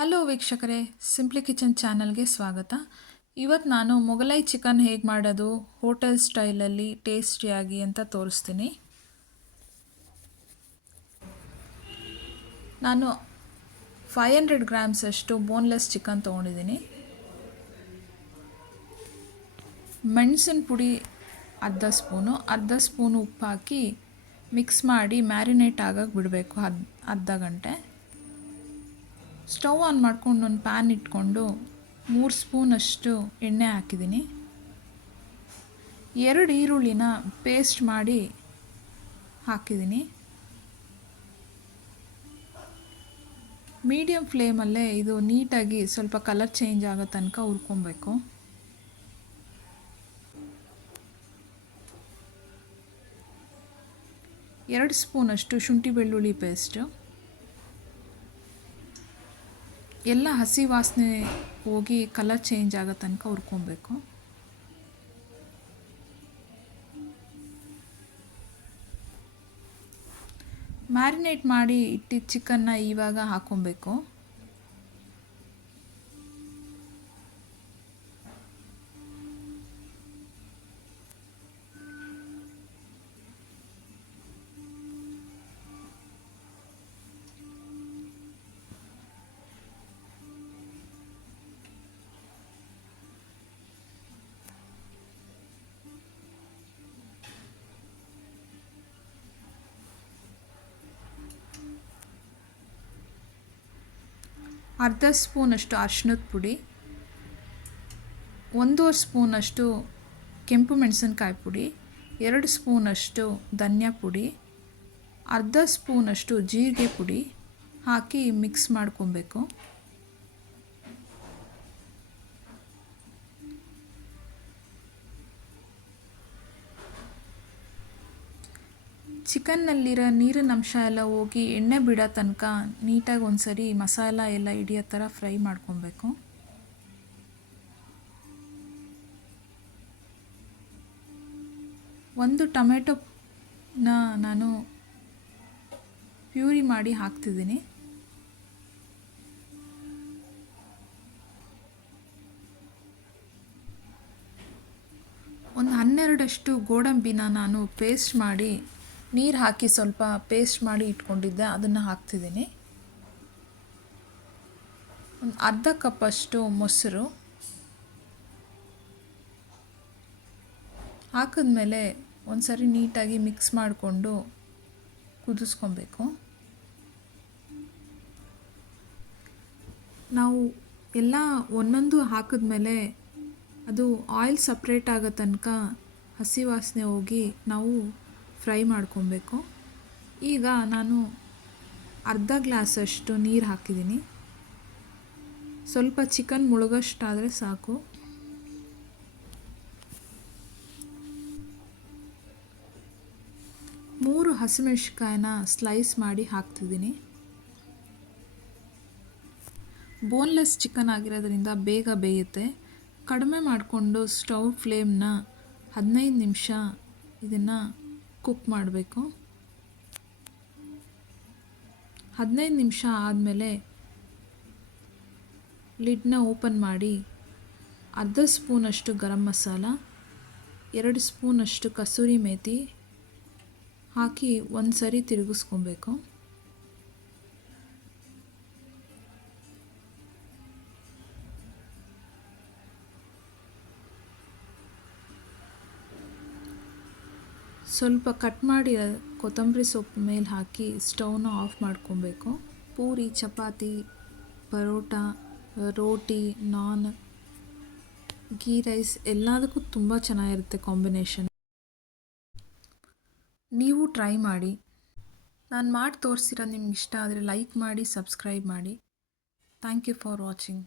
Hello ವೀಕ್ಷಕರೇ, simply kitchen ಚಾನಲ್ಗೆ ಸ್ವಾಗತ. ಇವತ್ತು ನಾನು ಮೊಗಲೈ ಚಿಕನ್ ಹೇಗೆ ಮಾಡೋದು ಹೋಟೆಲ್ ಸ್ಟೈಲಲ್ಲಿ ಟೇಸ್ಟಿಯಾಗಿ ಅಂತ ತೋರಿಸ್ತೀನಿ. ನಾನು 500 ಗ್ರಾಮ್ಸ್ ಅಷ್ಟು ಬೋನ್ಲೆಸ್ ಚಿಕನ್ ತೊಗೊಂಡಿದ್ದೀನಿ. ಮೆಣಸಿನ ಪುಡಿ ಅರ್ಧ ಸ್ಪೂನು ಉಪ್ಪು ಹಾಕಿ ಮಿಕ್ಸ್ ಮಾಡಿ ಮ್ಯಾರಿನೇಟ್ ಆಗಕ್ಕೆ ಬಿಡಬೇಕು ಅರ್ಧ ಗಂಟೆ. ಸ್ಟವ್ ಆನ್ ಮಾಡ್ಕೊಂಡು ಒಂದು ಪ್ಯಾನ್ ಇಟ್ಕೊಂಡು 3 ಸ್ಪೂನಷ್ಟು ಎಣ್ಣೆ ಹಾಕಿದ್ದೀನಿ. 2 ಈರುಳ್ಳಿನ ಪೇಸ್ಟ್ ಮಾಡಿ ಹಾಕಿದ್ದೀನಿ. ಮೀಡಿಯಮ್ ಫ್ಲೇಮಲ್ಲೇ ಇದು ನೀಟಾಗಿ ಸ್ವಲ್ಪ ಕಲರ್ ಚೇಂಜ್ ಆಗೋ ತನಕ ಹುರ್ಕೊಬೇಕು. ಎರಡು ಸ್ಪೂನಷ್ಟು ಶುಂಠಿ ಬೆಳ್ಳುಳ್ಳಿ ಪೇಸ್ಟು. ಎಲ್ಲ ಹಸಿ ವಾಸನೆ ಹೋಗಿ ಕಲರ್ ಚೇಂಜ್ ಆಗೋ ತನಕ ಹುರ್ಕೊಬೇಕು. ಮ್ಯಾರಿನೇಟ್ ಮಾಡಿ ಇಟ್ಟಿದ್ದ ಚಿಕನ್ನ ಇವಾಗ ಹಾಕ್ಕೊಬೇಕು. ಅರ್ಧ ಸ್ಪೂನಷ್ಟು ಅರಿಶಿಣದ ಪುಡಿ, 1.5 ಸ್ಪೂನಷ್ಟು ಕೆಂಪು ಮೆಣಸಿನ್ಕಾಯಿ ಪುಡಿ, 2 ಸ್ಪೂನಷ್ಟು ಧನಿಯಾ ಪುಡಿ, ಅರ್ಧ ಸ್ಪೂನಷ್ಟು ಜೀರಿಗೆ ಪುಡಿ ಹಾಕಿ ಮಿಕ್ಸ್ ಮಾಡ್ಕೊಬೇಕು. ಚಿಕನ್ನಲ್ಲಿರೋ ನೀರಿನ ಅಂಶ ಎಲ್ಲ ಹೋಗಿ ಎಣ್ಣೆ ಬಿಡೋ ತನಕ ನೀಟಾಗಿ ಒಂದ್ಸರಿ ಮಸಾಲ ಎಲ್ಲ ಹಿಡಿಯೋ ಥರ ಫ್ರೈ ಮಾಡ್ಕೊಬೇಕು. ಒಂದು ಟೊಮೆಟೊನ ನಾನು ಪ್ಯೂರಿ ಮಾಡಿ ಹಾಕ್ತಿದ್ದೀನಿ. ಒಂದು 12 ಗೋಡಂಬಿನ ನಾನು ಪೇಸ್ಟ್ ಮಾಡಿ ನೀರು ಹಾಕಿ ಸ್ವಲ್ಪ ಪೇಸ್ಟ್ ಮಾಡಿ ಇಟ್ಕೊಂಡಿದ್ದೆ, ಅದನ್ನು ಹಾಕ್ತಿದ್ದೀನಿ. ಒಂದು ಅರ್ಧ ಕಪ್ಪಷ್ಟು ಮೊಸರು ಹಾಕಿದ್ಮೇಲೆ ಒಂದು ಸರಿ ನೀಟಾಗಿ ಮಿಕ್ಸ್ ಮಾಡಿಕೊಂಡು ಕುದಿಸ್ಕೊಬೇಕು. ನಾವು ಎಲ್ಲ ಒಂದೊಂದು ಹಾಕಿದ್ಮೇಲೆ ಅದು ಆಯಿಲ್ ಸಪ್ರೇಟ್ ಆಗೋ ತನಕ ಹಸಿ ವಾಸನೆ ಹೋಗಿ ನಾವು ಫ್ರೈ ಮಾಡ್ಕೊಬೇಕು. ಈಗ ನಾನು ಅರ್ಧ ಗ್ಲಾಸಷ್ಟು ನೀರು ಹಾಕಿದ್ದೀನಿ. ಸ್ವಲ್ಪ ಚಿಕನ್ ಮುಳುಗೋಷ್ಟಾದರೆ ಸಾಕು. ಮೂರು ಹಸಿಮೆಣಸಿನಕಾಯಿನ ಸ್ಲೈಸ್ ಮಾಡಿ ಹಾಕ್ತಿದ್ದೀನಿ. ಬೋನ್ಲೆಸ್ ಚಿಕನ್ ಆಗಿರೋದ್ರಿಂದ ಬೇಗ ಬೇಯುತ್ತೆ. ಕಡಿಮೆ ಮಾಡಿಕೊಂಡು ಸ್ಟವ್ ಫ್ಲೇಮ್ನ 15 ನಿಮಿಷ ಇದನ್ನು ಕುಕ್ ಮಾಡಬೇಕು. 15 ನಿಮಿಷ ಆದಮೇಲೆ ಲಿಡ್ನ ಓಪನ್ ಮಾಡಿ ಅರ್ಧ ಸ್ಪೂನಷ್ಟು ಗರಂ ಮಸಾಲ, 2 ಸ್ಪೂನಷ್ಟು ಕಸೂರಿ ಮೇಥಿ ಹಾಕಿ ಒಂದು ಸರಿ ತಿರುಗಿಸ್ಕೊಬೇಕು. ಸ್ವಲ್ಪ ಕಟ್ ಮಾಡಿ ಕೊತ್ತಂಬರಿ ಸೊಪ್ಪು ಮೇಲೆ ಹಾಕಿ ಸ್ಟವ್ನ ಆಫ್ ಮಾಡ್ಕೊಬೇಕು. ಪೂರಿ, ಚಪಾತಿ, ಪರೋಟ, ರೋಟಿ, ನಾನ್, ಗೀ ರೈಸ್ ಎಲ್ಲದಕ್ಕೂ ತುಂಬ ಚೆನ್ನಾಗಿರುತ್ತೆ ಕಾಂಬಿನೇಷನ್. ನೀವು ಟ್ರೈ ಮಾಡಿ. ನಾನು ಮಾಡಿ ತೋರಿಸಿರೋದು ನಿಮ್ಗೆ ಇಷ್ಟ ಆದರೆ ಲೈಕ್ ಮಾಡಿ, ಸಬ್ಸ್ಕ್ರೈಬ್ ಮಾಡಿ. Thank you for watching.